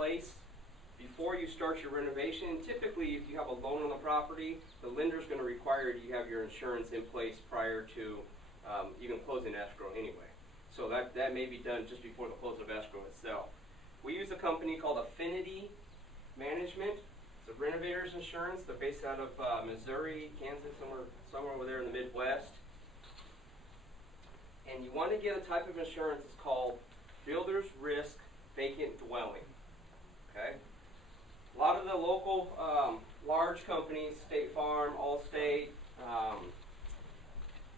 place before you start your renovation. Typically, if you have a loan on the property, the lender's going to require you have your insurance in place prior to even closing escrow anyway. So that may be done just before the close of escrow itself. We use a company called Affinity Management. It's a renovator's insurance. They're based out of Missouri, Kansas, somewhere over there in the Midwest. And you want to get a type of insurance that's called Builder's Risk Vacant Dwelling. Okay? A lot of the local large companies, State Farm, Allstate,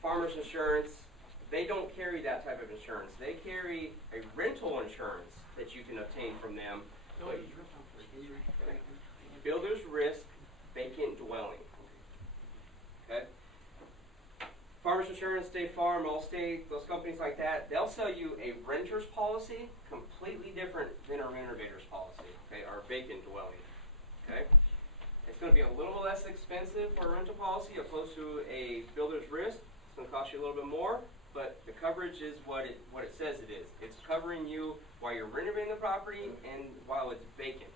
Farmers Insurance, they don't carry that type of insurance. They carry a rental insurance that you can obtain from them. Builder's Risk Vacant Dwelling. Okay? Farmers Insurance, State Farm, Allstate, those companies like that, they'll sell you a renter's policy, completely different than a renovator's policy, okay, or vacant dwelling. Okay? It's going to be a little less expensive for a rental policy opposed to a builder's risk. It's going to cost you a little bit more, but the coverage is what it says it is. It's covering you while you're renovating the property and while it's vacant.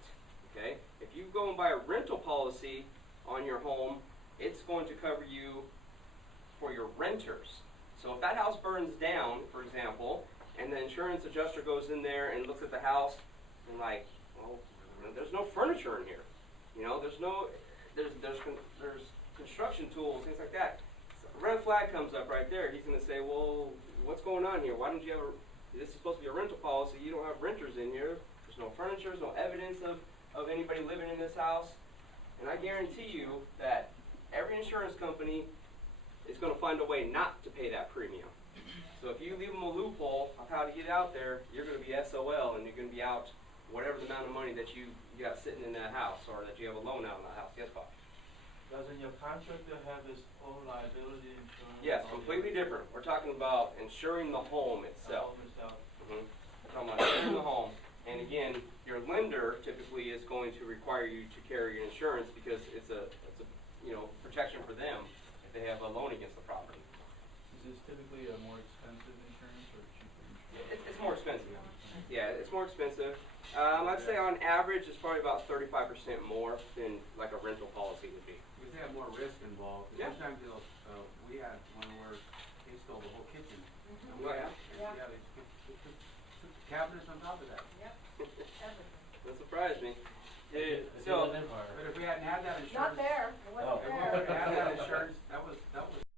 Okay? If you go and buy a rental policy on your home, it's going to cover you for your renters. So if that house burns down, for example, and the insurance adjuster goes in there and looks at the house and like, well, there's no furniture in here. You know, there's construction tools, things like that. So a red flag comes up right there. He's going to say, well, what's going on here? Why don't you have this is supposed to be a rental policy. You don't have renters in here. There's no furniture. There's no evidence of anybody living in this house. And I guarantee you that every insurance company is going to find a way not to pay that premium. So if you leave them a loophole of how to get out there, you're going to be SOL, and you're going to be out whatever the amount of money that you got sitting in that house, or that you have a loan out in that house. Yes, Bob? Doesn't your contractor have his own liability insurance? Yes, completely different. We're talking about insuring the home itself. The home itself. We're talking about insuring the home. And again, your lender typically is going to require you to carry your insurance because it's a protection for them if they have a loan against the property. Is this typically a more expensive insurance or cheaper insurance? It's more expensive. Yeah, it's more expensive. I'd say on average it's probably about 35% more than like a rental policy would be. Because they have more risk involved. Yeah. Sometimes we had one where they stole the whole kitchen. Oh, yeah? Yeah, they took the cabinets on top of that. That surprised me. But if we hadn't had that insurance, Not there.